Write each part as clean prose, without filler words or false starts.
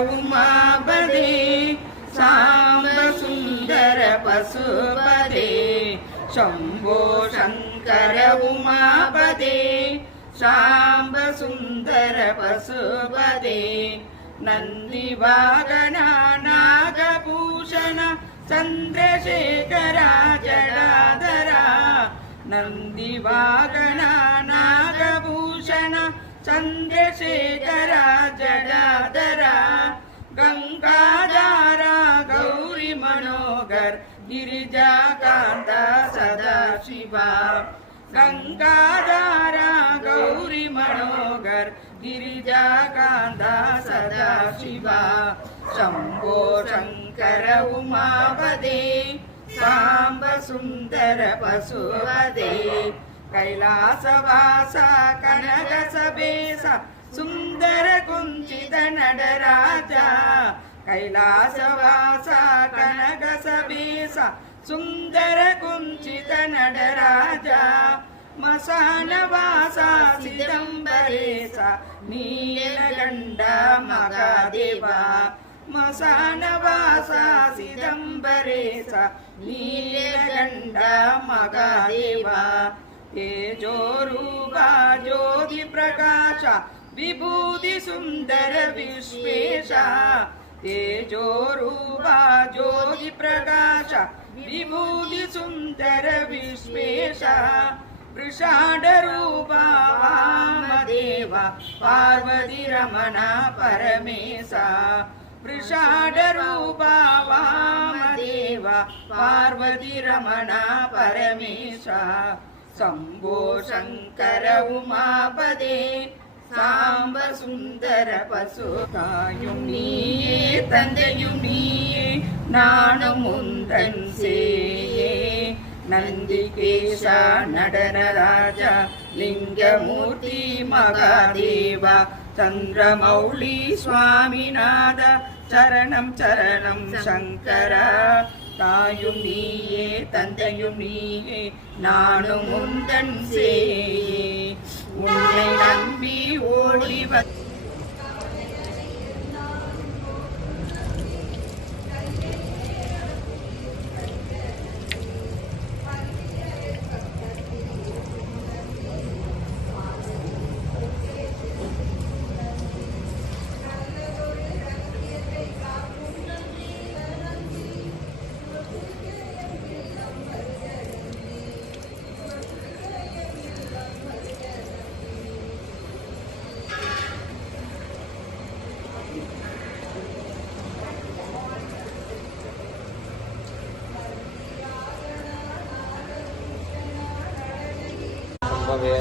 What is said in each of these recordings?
उमापदे साम्ब सुंदर पशुपदे शंभो शंकर उमापदे साम्ब सुंदर पशुपदे नंदिवागना नागभूषण चंद्रशेखरा जडाधरा नंदिवागना नागभूषण चंद्रशेखरा जडाधरा गंगाधारा गौरी मनोहर गिरिजाकांता सदाशिवा गंगाधारा गौरी मनोहर गिरिजाकांता सदाशिवा शंभो शंकर उमापदे सांब सुंदर पशुपदे कैलासवासा कनक सभेसा सुंदर कुंचित नडराजा कैलासवासा कनक सभेसा सुंदर कुंचित नडराजा मसानवासा सिदंबरेसा नीलगंडा महादेवा मसानवासा सिदंबरेसा नीलगंडा महादेवा तेजोरूपा ज्योति प्रकाश विभूति सुंदर विश्वेशा तेजोरूपा ज्योति प्रकाश विभूति सुंदर विश्वेशा वृषाढरूपा वामदेवा पार्वती रमणा परमेशा वृषाढरूपा वामदेवा पार्वती रमणा परमेशा शंभो शंकर उमापदे सांब सुंदर पशुतायुम नीये तंदैयुम नीये नानुम उंदन सेये नंदिकेश நடனராஜா லிங்கமூர்த்தி மகாதேவா சந்திரமௌலி சுவாமிநாத சரணம் சரணம் சங்கரா தாயும் நீயே தந்தையும் நீயே நானும் உந்தன் சேயே உன்னை நம்பி ஓடி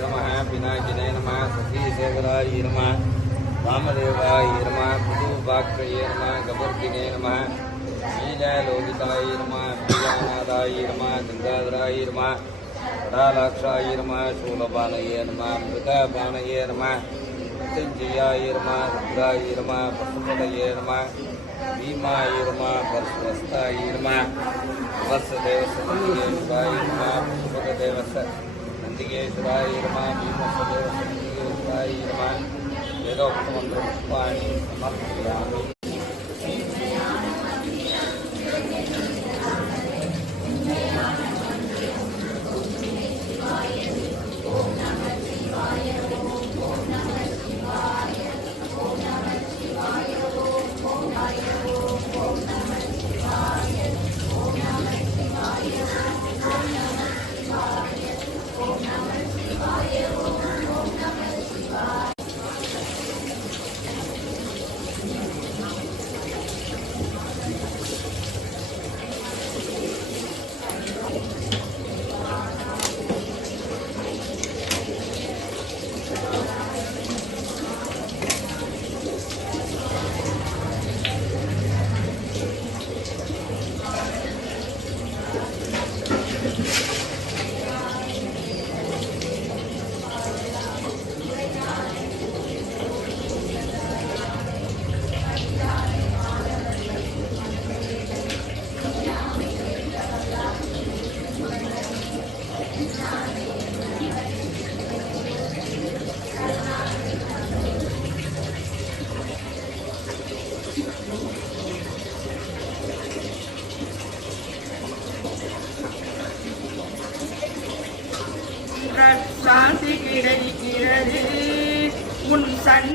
नमः पिनाकिने नमः सतीशेखराय नमः वामदेवाय नमः पुदुवाक्ये नमः गवर्गिने नमः नीललोकिताय नमः प्रियानादाय नमः गंगाधराय नमः कडालाक्षाय नमः शूलपाणये नमः मृगपाणये नमः मृत्युंजयाय नमः रुद्राय नमः पशुपतये नमः भीमाय नमः परशुवस्ताय नमः वत्सदेवसदेवाय नमः पशुपतदेवस्य नंदिकेश्वराय नमः भीमसदेवसदेवाय नमः वेदोक्तमन्त्रपुष्पाणि समर्पयामि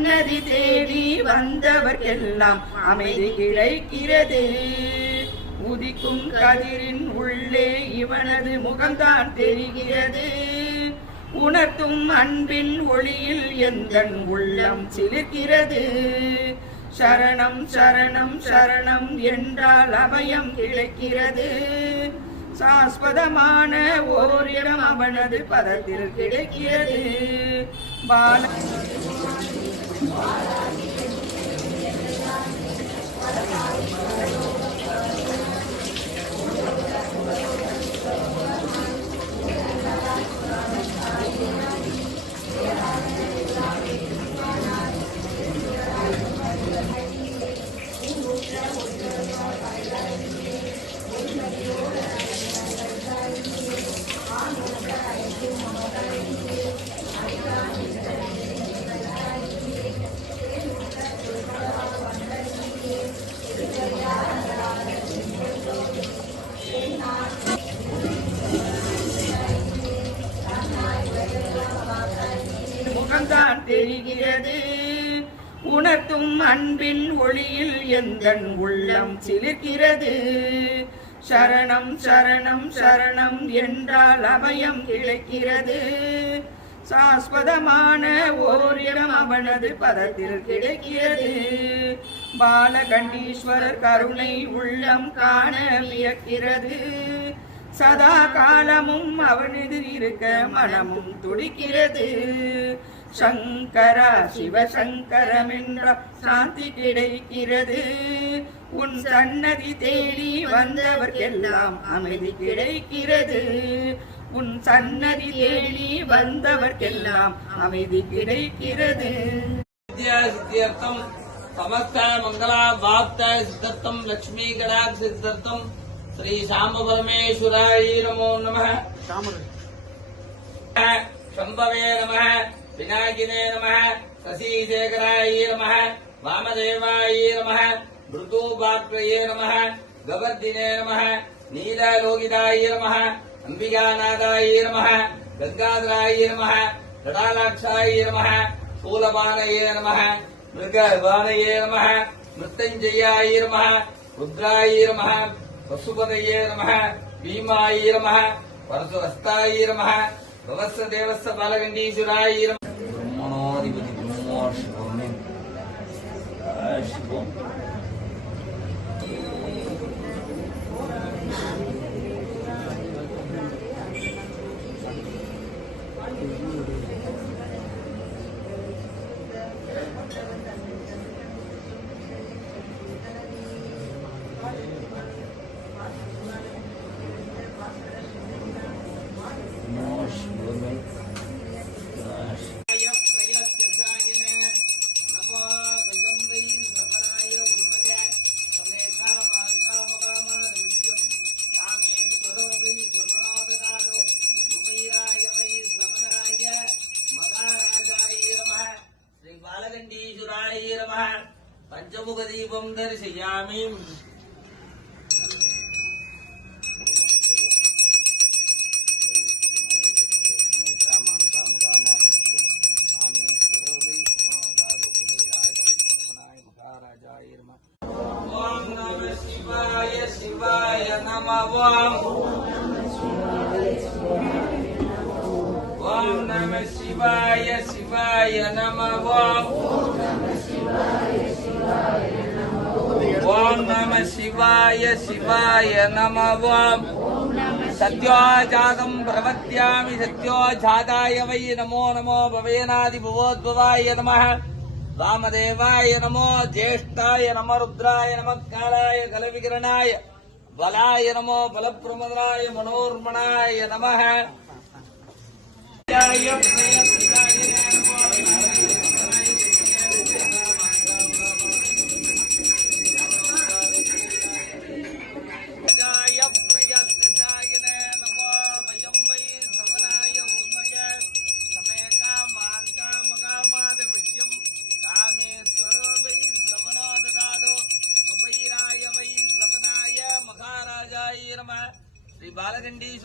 சன்னதி தேடி வந்தவர்க்கெல்லாம் அமைதி கிடைக்கிறது. உதிக்கும் கதிரின் உள்ளே இவனது முகம்தான் தெரிகிறது. உணர்த்தும் அன்பின் ஒளியில் எந்தன் உள்ளம் சிலிர்க்கிறது. சரணம் சரணம் சரணம் என்றால் அபயம் கிடைக்கிறது. சாஸ்வதமான ஓரிடம் அவனது பதத்தில் கிடைக்கிறது. முகம்தான் தெரிகிறது. உணர்த்தும் அன்பின் ஒளியில் எந்தன் உள்ளம் சிலிர்க்கிறது. சரணம் சரணம் சரணம் என்றால் அபயம் கிடைக்கிறது. சாஸ்வதமான ஓரிடம் அவனது பதத்தில் கிடைக்கிறது. பாலகண்டீஸ்வரர் கருணை உள்ளம் காண வியக்கிறது. சதா காலமும் அவனது இருக்க மனமும் துடிக்கிறது. சங்கரா சிவசங்கரம் என்ற சாந்தி கிடைக்கிறது. உன் சன்னதி தேடி வந்தவர்க்கெல்லாம் அமைதி கிடைக்கிறது. உன் சன்னதி தேடி வந்தவர்க்கெல்லாம் அமைதி கிடைக்கிறது. சித்தியர்த்தம் சமஸ்த மங்களா வாப்த சித்தர்த்தம் லட்சுமி கடாக் சித்தர்த்தம் ஸ்ரீ சாம்ப பரமேஸ்வராய நமோ நமः. சம்பவே நமः. விநாயகினே நமः. சசிசேகராய நமः. வாமதேவாய நமः. மிருதூபாக்ரயே நமः. கவர்தினே நமः. நீலலோகிதாய நமः. அம்பிகாநாதாய நமः. கங்காதராய நமः. லடாலாட்சாய நமः. சூலபானயே நமः. மிருகவானயே நமः. மிருத்யுஞ்சயாய நமः. ருத்ராய நமः. பசுபதயே நமः. பீமாய நமः. பரசுஹஸ்தாய நமः. பவஸ்ஸ தேவஸ்ஸ பாலகண்டீஸ்வராய நமः. பிரம்மணோதிபதி பிரம்மோ சிவமே சிவம். पंचमुख दीपम दर्शयामि. ओम नमः शिवाय शिवाय नमः. ओम नमः शिवाय शिवाय नमः. ओम नमः शिवाय शिवाय नमः. सत्योजातं प्रवद्यामि सत्योजाताय वै नमो नमो भवेनादिभुवोद्भवाय नमः. वामदेवाय नमो. ज्येष्ठाय नमः. रुद्राय नमः. कालाय कलविकिरणाय बलाय नमो. बलप्रमदाय मनोर्मणाय नमः. श्री बालगंडी